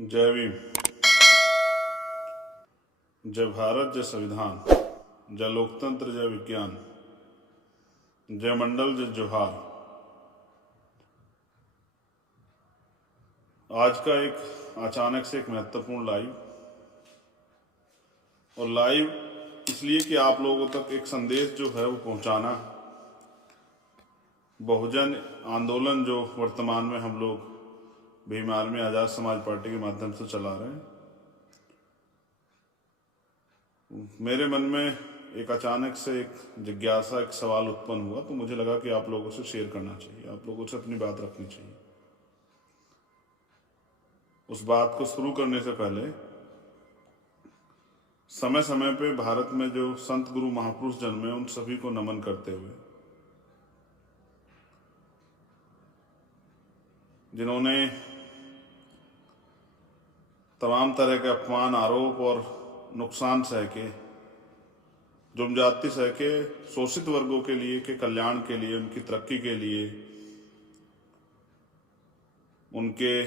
जय भीम। जय भारत, जय संविधान, जय लोकतंत्र, जय विज्ञान, जय मंडल, जय जोहार। आज का एक अचानक से एक महत्वपूर्ण लाइव, और लाइव इसलिए कि आप लोगों तक एक संदेश जो है वो पहुंचाना। बहुजन आंदोलन जो वर्तमान में हम लोग भीम आर्मी आज़ाद समाज पार्टी के माध्यम से चला रहे हैं, मेरे मन में एक अचानक से एक जिज्ञासा, एक सवाल उत्पन्न हुआ, तो मुझे लगा कि आप लोगों से शेयर करना चाहिए, आप लोगों से अपनी बात रखनी चाहिए। उस बात को शुरू करने से पहले समय समय पे भारत में जो संत गुरु महापुरुष जन्मे, उन सभी को नमन करते हुए, जिन्होंने तमाम तरह के अपमान, आरोप और नुकसान सह के, जुर्म जाति सह के, शोषित वर्गों के लिए, के कल्याण के लिए, उनकी तरक्की के लिए, उनके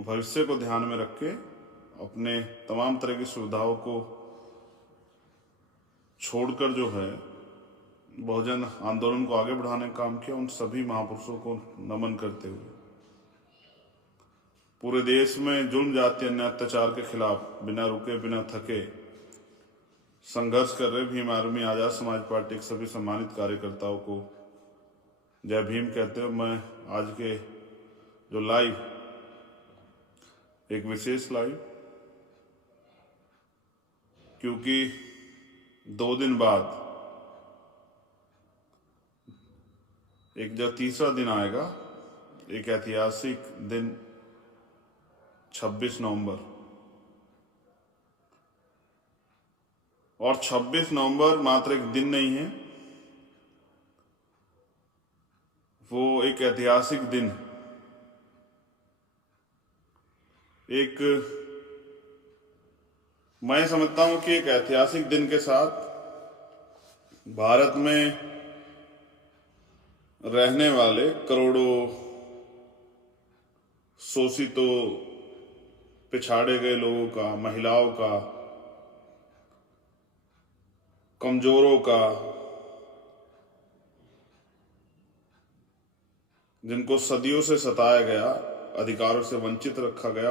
भविष्य को ध्यान में रख के अपने तमाम तरह की सुविधाओं को छोड़कर जो है बहुजन आंदोलन को आगे बढ़ाने का काम किया, उन सभी महापुरुषों को नमन करते हुए पूरे देश में जुर्म, जाति, अन्य अत्याचार के खिलाफ बिना रुके, बिना थके संघर्ष कर रहे भीम आर्मी आज़ाद समाज पार्टी के सभी सम्मानित कार्यकर्ताओं को जय भीम कहते हुए मैं आज के जो लाइव, एक विशेष लाइव, क्योंकि 2 दिन बाद एक जो तीसरा दिन आएगा, एक ऐतिहासिक दिन 26 नवंबर, और 26 नवंबर मात्र एक दिन नहीं है, वो एक ऐतिहासिक दिन, एक, मैं समझता हूं कि एक ऐतिहासिक दिन के साथ भारत में रहने वाले करोड़ों शोषितों, पिछाड़े गए लोगों का, महिलाओं का, कमजोरों का, जिनको सदियों से सताया गया, अधिकारों से वंचित रखा गया,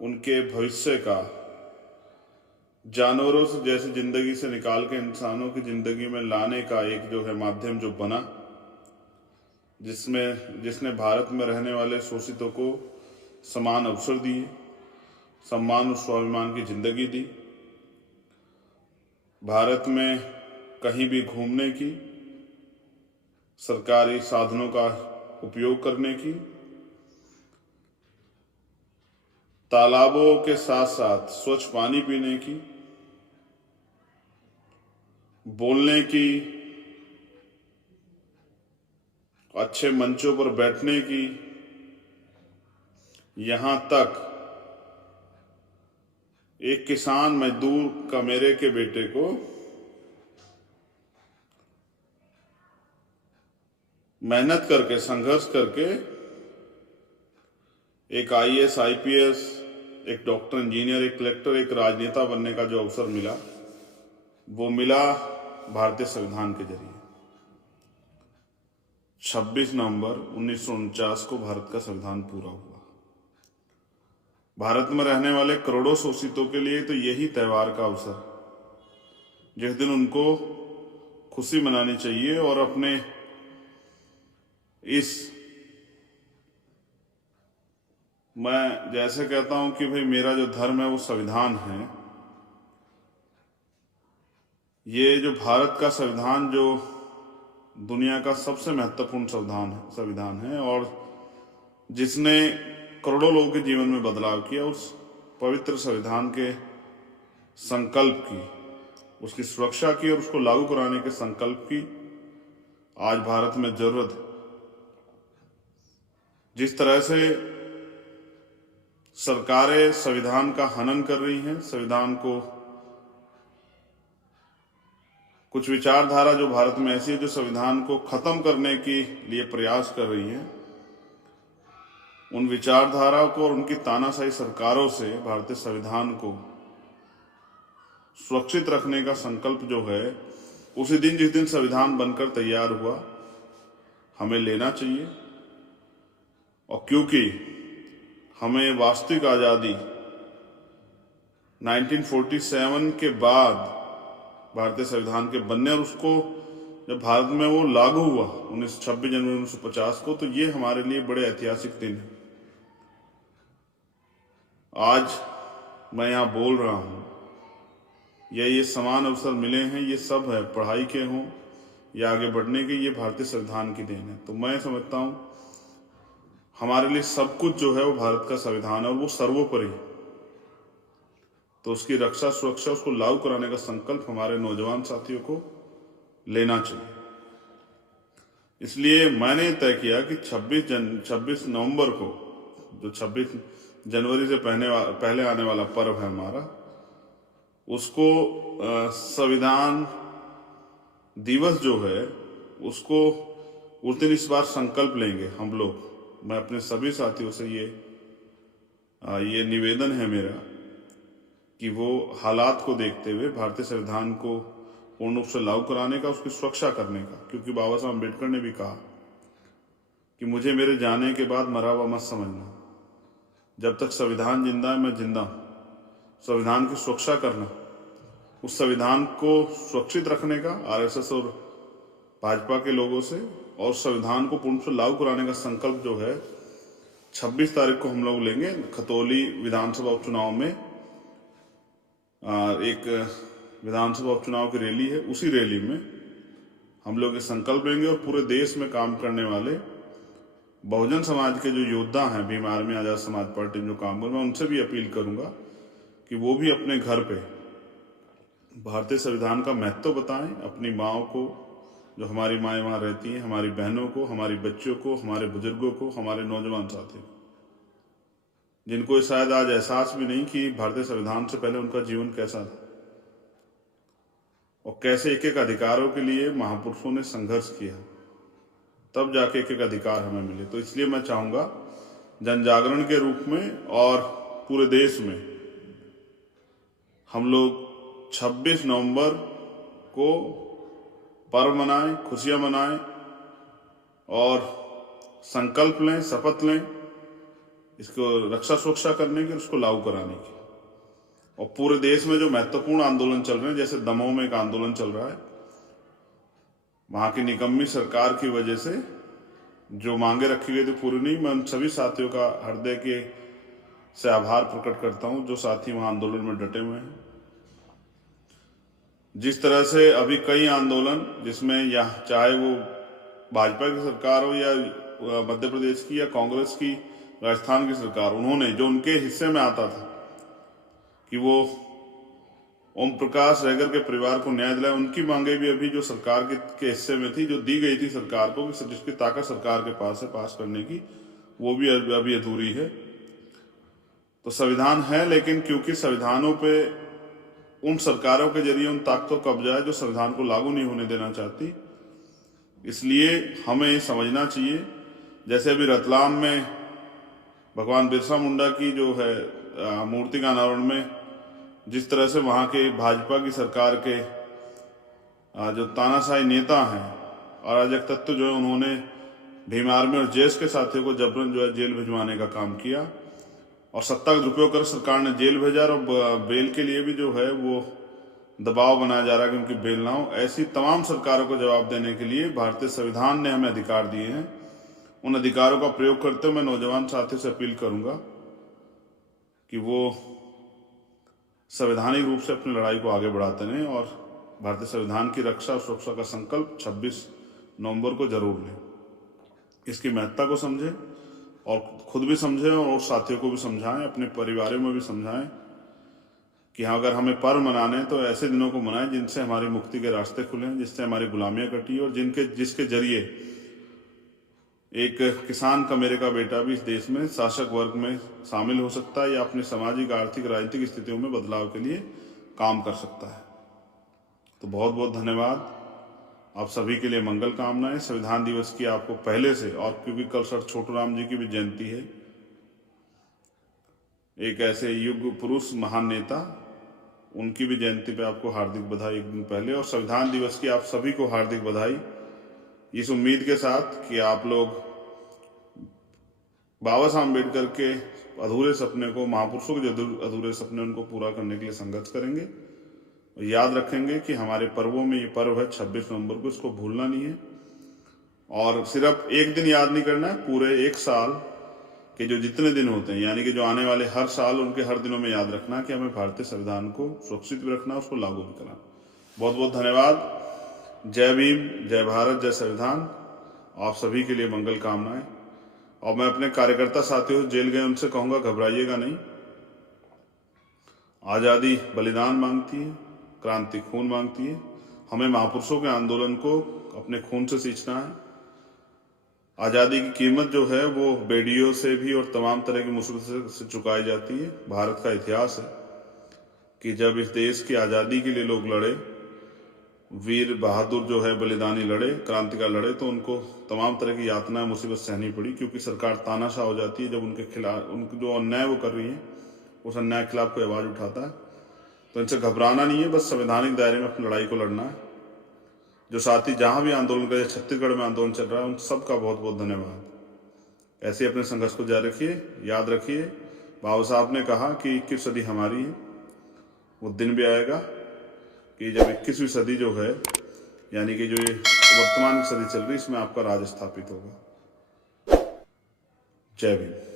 उनके भविष्य का, जानवरों से जैसी जिंदगी से निकाल के इंसानों की जिंदगी में लाने का एक जो है माध्यम जो बना, जिसने भारत में रहने वाले शोषितों को समान अवसर दिए, सम्मान और स्वाभिमान की जिंदगी दी, भारत में कहीं भी घूमने की, सरकारी साधनों का उपयोग करने की, तालाबों के साथ साथ स्वच्छ पानी पीने की, बोलने की, अच्छे मंचों पर बैठने की, यहां तक एक किसान मजदूर का मेरे के बेटे को मेहनत करके, संघर्ष करके एक आईएएस, आईपीएस, एक डॉक्टर, इंजीनियर, एक कलेक्टर, एक राजनेता बनने का जो अवसर मिला, वो मिला भारतीय संविधान के जरिए। 26 नवंबर 1949 को भारत का संविधान पूरा हुआ। भारत में रहने वाले करोड़ों शोषितों के लिए तो यही त्योहार का अवसर, जिस दिन उनको खुशी मनानी चाहिए और अपने इस, मैं जैसे कहता हूं कि भाई मेरा जो धर्म है वो संविधान है, ये जो भारत का संविधान जो दुनिया का सबसे महत्वपूर्ण संविधान है और जिसने करोड़ों लोगों के जीवन में बदलाव किया, उस पवित्र संविधान के संकल्प की, उसकी सुरक्षा की और उसको लागू कराने के संकल्प की आज भारत में जरूरत है। जिस तरह से सरकारें संविधान का हनन कर रही हैं, संविधान को, कुछ विचारधारा जो भारत में ऐसी है जो संविधान को खत्म करने के लिए प्रयास कर रही हैं, उन विचारधाराओं को और उनकी तानाशाही सरकारों से भारतीय संविधान को सुरक्षित रखने का संकल्प जो है, उसी दिन जिस दिन संविधान बनकर तैयार हुआ, हमें लेना चाहिए। और क्योंकि हमें वास्तविक आज़ादी 1947 के बाद भारतीय संविधान के बनने और उसको जब भारत में वो लागू हुआ 26 जनवरी 1950 को, तो ये हमारे लिए बड़े ऐतिहासिक दिन है। आज मैं यहाँ बोल रहा हूँ या ये समान अवसर मिले हैं, ये सब है पढ़ाई के हों या आगे बढ़ने के, ये भारतीय संविधान की देन है। तो मैं समझता हूँ हमारे लिए सब कुछ जो है वो भारत का संविधान है और वो सर्वोपरि। तो उसकी रक्षा सुरक्षा, उसको लागू कराने का संकल्प हमारे नौजवान साथियों को लेना चाहिए। इसलिए मैंने तय किया कि 26 नवंबर को, जो 26 जनवरी से पहले आने वाला पर्व है हमारा, उसको संविधान दिवस जो है उसको उस दिन इस बार संकल्प लेंगे हम लोग। मैं अपने सभी साथियों से ये निवेदन है मेरा कि वो हालात को देखते हुए भारतीय संविधान को पूर्ण रूप से लागू कराने का, उसकी सुरक्षा करने का, क्योंकि बाबा साहब अम्बेडकर ने भी कहा कि मुझे मेरे जाने के बाद मरा हुआ मत समझना, जब तक संविधान जिंदा है मैं जिंदा हूं। संविधान की सुरक्षा करना, उस संविधान को सुरक्षित रखने का आरएसएस और भाजपा के लोगों से, और संविधान को पूर्ण रूप से लागू कराने का संकल्प जो है 26 तारीख को हम लोग लेंगे। खतौली विधानसभा उपचुनाव में एक विधानसभा उपचुनाव की रैली है, उसी रैली में हम लोग ये संकल्प लेंगे। और पूरे देश में काम करने वाले बहुजन समाज के जो योद्धा हैं, भीम आर्मी आजाद समाज पार्टी में जो काम कर, मैं उनसे भी अपील करूंगा कि वो भी अपने घर पे भारतीय संविधान का महत्व बताएं, अपनी माओ को, जो हमारी माएँ वहाँ रहती हैं, हमारी बहनों को, हमारी बच्चियों को, हमारे बुजुर्गों को, हमारे नौजवान साथियों को, जिनको शायद आज एहसास भी नहीं कि भारतीय संविधान से पहले उनका जीवन कैसा था और कैसे एक एक अधिकारों के लिए महापुरुषों ने संघर्ष किया, तब जाके एक एक अधिकार हमें मिले। तो इसलिए मैं चाहूंगा जन जागरण के रूप में और पूरे देश में हम लोग 26 नवंबर को पर्व मनाएं, खुशियां मनाएं और संकल्प लें, शपथ लें इसको रक्षा सुरक्षा करने की, उसको लागू कराने की। और पूरे देश में जो महत्वपूर्ण आंदोलन चल रहे हैं, जैसे दमोह में एक आंदोलन चल रहा है, वहां की निकम्मी सरकार की वजह से जो मांगे रखी गई थी पूरी नहीं। मैं उन सभी साथियों का हृदय के से आभार प्रकट करता हूं जो साथी वहां आंदोलन में डटे हुए हैं। जिस तरह से अभी कई आंदोलन, जिसमें या चाहे वो भाजपा की सरकार हो या मध्य प्रदेश की या कांग्रेस की राजस्थान की सरकार, उन्होंने जो उनके हिस्से में आता था कि वो ओम प्रकाश रहगर के परिवार को न्याय दिलाए, उनकी मांगे भी अभी जो सरकार के हिस्से में थी, जो दी गई थी सरकार को, जिसकी ताकत सरकार के पास है पास करने की, वो भी अभी अधूरी है। तो संविधान है, लेकिन क्योंकि संविधानों पे उन सरकारों के जरिए उन ताकतों का कब्जा है जो संविधान को लागू नहीं होने देना चाहती, इसलिए हमें समझना चाहिए। जैसे अभी रतलाम में भगवान बिरसा मुंडा की जो है मूर्ति का अनावरण में जिस तरह से वहाँ के भाजपा की सरकार के जो तानाशाही नेता हैं, अराजक तत्व जो है, उन्होंने भीम आर्मी और जेएस के साथियों को जबरन जो है जेल भिजवाने का काम किया और सत्ता का दुरुपयोग कर सरकार ने जेल भेजा और बेल के लिए भी जो है वो दबाव बनाया जा रहा है कि उनकी बेल ना हो। ऐसी तमाम सरकारों को जवाब देने के लिए भारतीय संविधान ने हमें अधिकार दिए हैं। उन अधिकारों का प्रयोग करते हुए मैं नौजवान साथियों से अपील करूंगा कि वो संवैधानिक रूप से अपनी लड़ाई को आगे बढ़ाते रहें और भारतीय संविधान की रक्षा और सुरक्षा का संकल्प 26 नवंबर को जरूर लें। इसकी महत्ता को समझें और खुद भी समझें और साथियों को भी समझाएं, अपने परिवारों में भी समझाएं कि हाँ, अगर हमें पर्व मनाने हैं तो ऐसे दिनों को मनाएं जिनसे हमारी मुक्ति के रास्ते खुले, जिससे हमारी गुलामियां कटी और जिसके जरिए एक किसान का मेरे का बेटा भी इस देश में शासक वर्ग में शामिल हो सकता है या अपनी सामाजिक, आर्थिक, राजनीतिक स्थितियों में बदलाव के लिए काम कर सकता है। तो बहुत बहुत धन्यवाद। आप सभी के लिए मंगल कामनाएं। संविधान दिवस की आपको पहले से, और क्योंकि कल सर छोटू राम जी की भी जयंती है, एक ऐसे युग पुरुष, महान नेता, उनकी भी जयंती पे आपको हार्दिक बधाई एक दिन पहले, और संविधान दिवस की आप सभी को हार्दिक बधाई, इस उम्मीद के साथ कि आप लोग बाबा साहब अम्बेडकर के अधूरे सपने को, महापुरुषों के जो अधूरे सपने उनको पूरा करने के लिए संघर्ष करेंगे, और याद रखेंगे कि हमारे पर्वों में ये पर्व है 26 नवंबर को, इसको भूलना नहीं है। और सिर्फ एक दिन याद नहीं करना है, पूरे एक साल के जो जितने दिन होते हैं, यानी कि जो आने वाले हर साल, उनके हर दिनों में याद रखना कि हमें भारतीय संविधान को सुरक्षित भी रखना, उसको लागू भी करना। बहुत बहुत धन्यवाद। जय भीम, जय भारत, जय संविधान। आप सभी के लिए मंगल कामनाएं। और मैं अपने कार्यकर्ता साथियों जेल गए उनसे कहूंगा, घबराइएगा नहीं। आज़ादी बलिदान मांगती है, क्रांति खून मांगती है। हमें महापुरुषों के आंदोलन को अपने खून से सींचना है। आज़ादी की कीमत जो है वो बेड़ियों से भी और तमाम तरह की मुसीबतों से चुकाई जाती है। भारत का इतिहास है कि जब इस देश की आज़ादी के लिए लोग लड़े, वीर बहादुर जो है बलिदानी लड़े, क्रांतिकार लड़े, तो उनको तमाम तरह की यातनाएं, मुसीबत सहनी पड़ी, क्योंकि सरकार तानाशाह हो जाती है जब उनके खिलाफ, उनके जो अन्याय वो कर रही है, उस अन्याय के खिलाफ कोई आवाज़ उठाता है। तो इनसे घबराना नहीं है, बस संवैधानिक दायरे में अपनी लड़ाई को लड़ना है। जो साथी जहां भी आंदोलन कर, छत्तीसगढ़ में आंदोलन चल रहा है, उन सबका बहुत बहुत धन्यवाद। ऐसे अपने संघर्ष को जारी रखिए। याद रखिए, बाबा साहब ने कहा कि 21 सदी हमारी है। वो दिन भी आएगा कि जब 21वीं सदी जो है, यानी कि जो ये वर्तमान की सदी चल रही है, इसमें आपका राज स्थापित होगा। जय भीम।